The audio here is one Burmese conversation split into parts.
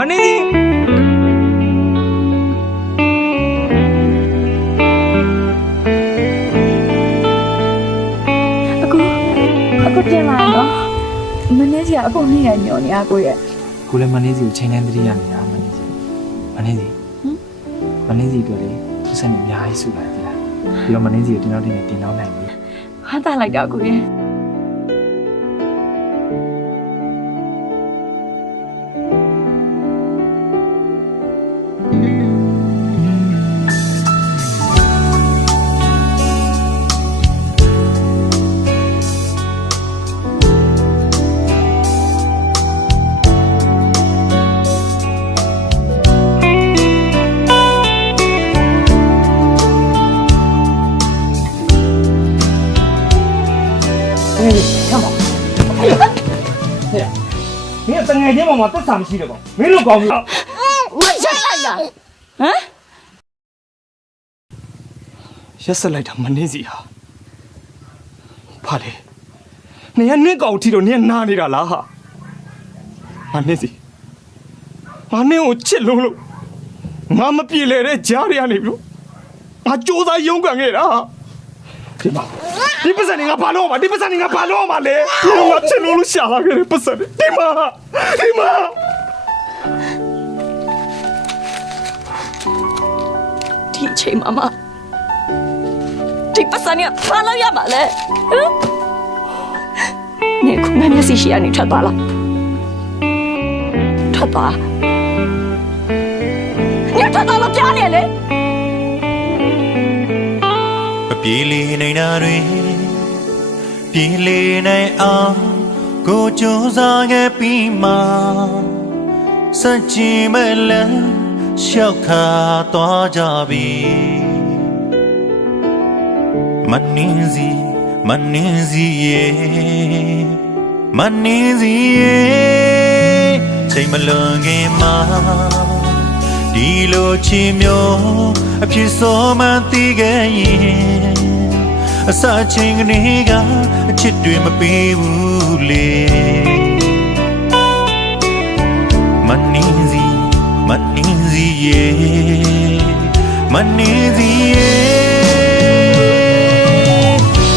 မနေစီအခုပြင်လာတော့မနေစီကအကုန်နေရညောနေအကိုရဲ့ ကိုလည်းမနေစီကိုချိန်တိုင်းသတိရနေတာမနေစီမနေစီမနေစီတို့လေသူစနေအများကြီးစုလာတယ်လားပြီးတော့မနေစီကိုတင်တော့တင်တော့နိုင်ပြီ ဟာတာလိုက်တာကိုရဲ့ 你等下天嘛，都上去了吧？没路搞不了。我先来的ရက်ဆက်လိုက်တာမနေစီဟာဘာလဲနေရနင့်ကောင်ထီတော့နင်နာနေတာလားဟာမနေစီငါနင့်ကိုချစ်လို့ငါမပြေလေတဲ့ကြားရနေပြီလို့ငါစူးစမ်းရုန်းကန်ခဲ့တာဒီမှာဒီပတ်စံနေငါဘာလို့မှာဒီပတ်စံနေငါဘာလို့မှာလဲဒီတော့ငါချစ်လို့ရှာလာခဲ့တဲ့ပတ်စံဒီမှာဒီချိန်မှာဒီပတ်စံเนี่ยဘာလို့ရမှာလဲနေခုငါမျက်စိရှိရနေထွက်သွားလားထွက်သွားညထွက်သွားလို့ပြောနေလေ ပြေးလေနေတာတွေပြေးလေနိုင်အောင်ကိုကြိုးစားခဲ့ပြီးမှစัจจင်မဲ့လမ်းလျှောက်ခါသွားကြပြီမနှင်းစီရဲ့ချိန်မလွန်ခင်မှာဒီလိုချီမျိုးအဖြစ်စောမှန်းသိခဲ့ရင်အစချင်းကနေကအချစ်တွေမပေးဘူးလေမနှင်းစီရဲ့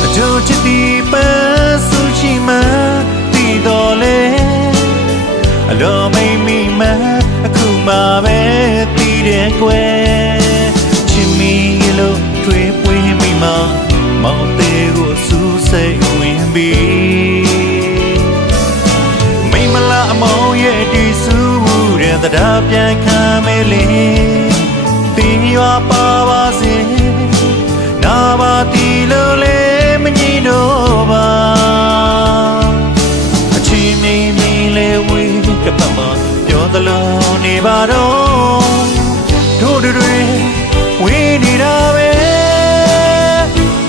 အကျိုးချစ်ဒီပဲဆူချီမှတီတော်လေအလိုမိမိမှအခုမှပဲတီးတယ်ကွယ်ချစ်မိလို့တွေးပွေးမိမှမောင်သေးကိုစူးစိတ်ဝင်ပြီးမိမလားအမောင်ရဲ့ဒီစူးတဲ့တရားပြန်ခံမေးလေတင်းရွာပါပါစေနာပါတီလို့လေမငြိတော့ပါအချီမင်းမင်းလေးဝေးကပတ်မှာပြောသလိုနေပါတော့တို့တွေဝေးနေတာပဲ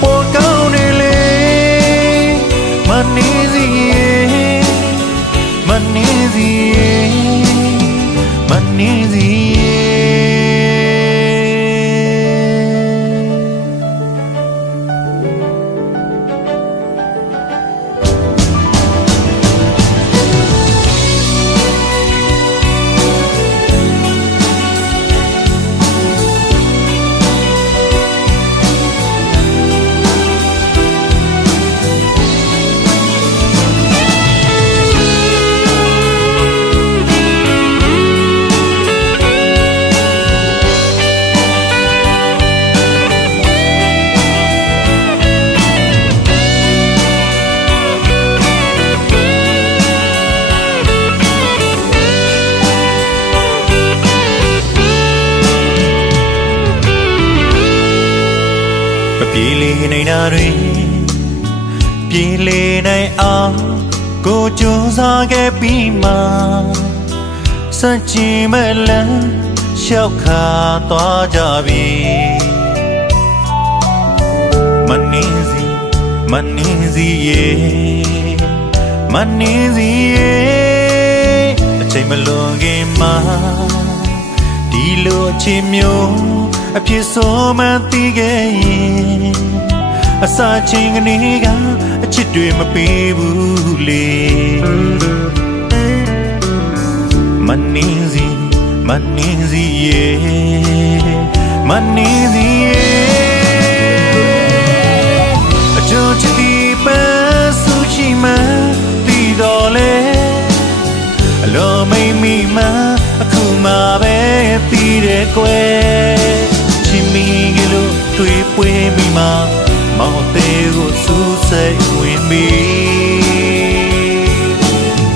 ပေါ်ကောင်းနေလေမနေစီပြေးလေနေတာတွေပြေးလေနိုင်အောင်ကိုကြိုးစားခဲ့ပြီးမှစัจจင်မဲ့လမ်းလျှောက်ခါသွားကြပြီမနှင်းစီရဲ့အချိန်မလွန်ခင်မှာဒီလိုအချင်းမျိုးအဖြစ်ဆိုမှန်းသိခဲ့ရင်အစာချင်းကနေကအချစ်တွေမပေးဘူးလေမနှင်းစီ Manizia A judge deep Sushima Tidole Allo made me ma Akuma be Tire que Chimigilo Twipwe me ma Montego Susay with me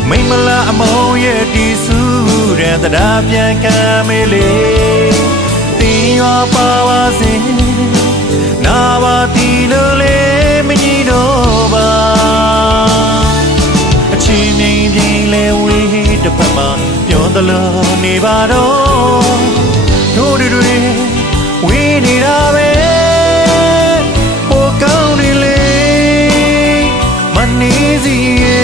Maimala Amoye Tisu and the Dabian Camele Tia Pawasi Navatino Le Minova A chimney le with the Pama Yon the Lone Nevado Told it we need a way for County Lane Manizia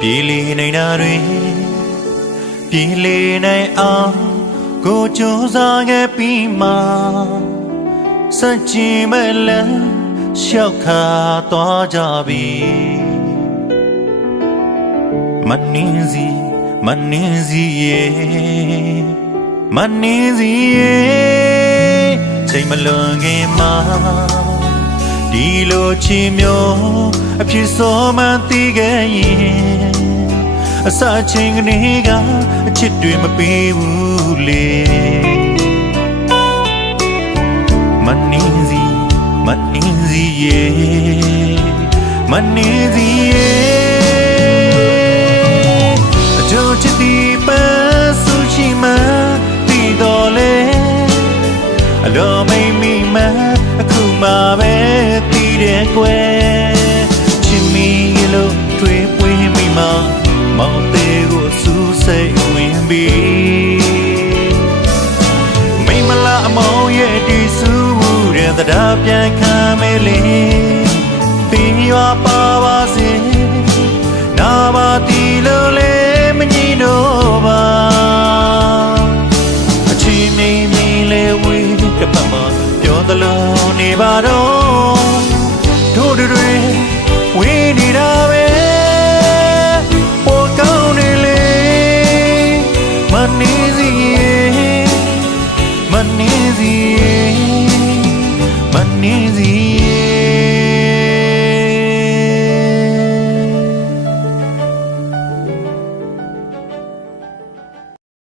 Pili nay na ri Pili nay ang Ko cho sa nghe pi ma Sa chi me le Xiao kha toa ja bi Manizi ye Chai ma lo nghe ma Đi lo chi myo A phi so man ti ge yin A sa ching ni ga A chit dwi ma pi wu le Manizi ye A jo chit di pa su chi ma Ti do le A lo mai mi ma A ku ma be ti de kwe Chimi lo twe pwe mi ma Montego su say win be Maimala Amoye Tisu and the Dabian Camele Tia Pawasi Navatino Le Minova A chimney le with the Pama You're the Lone Nevado Told it we need a way for County Lane Manizia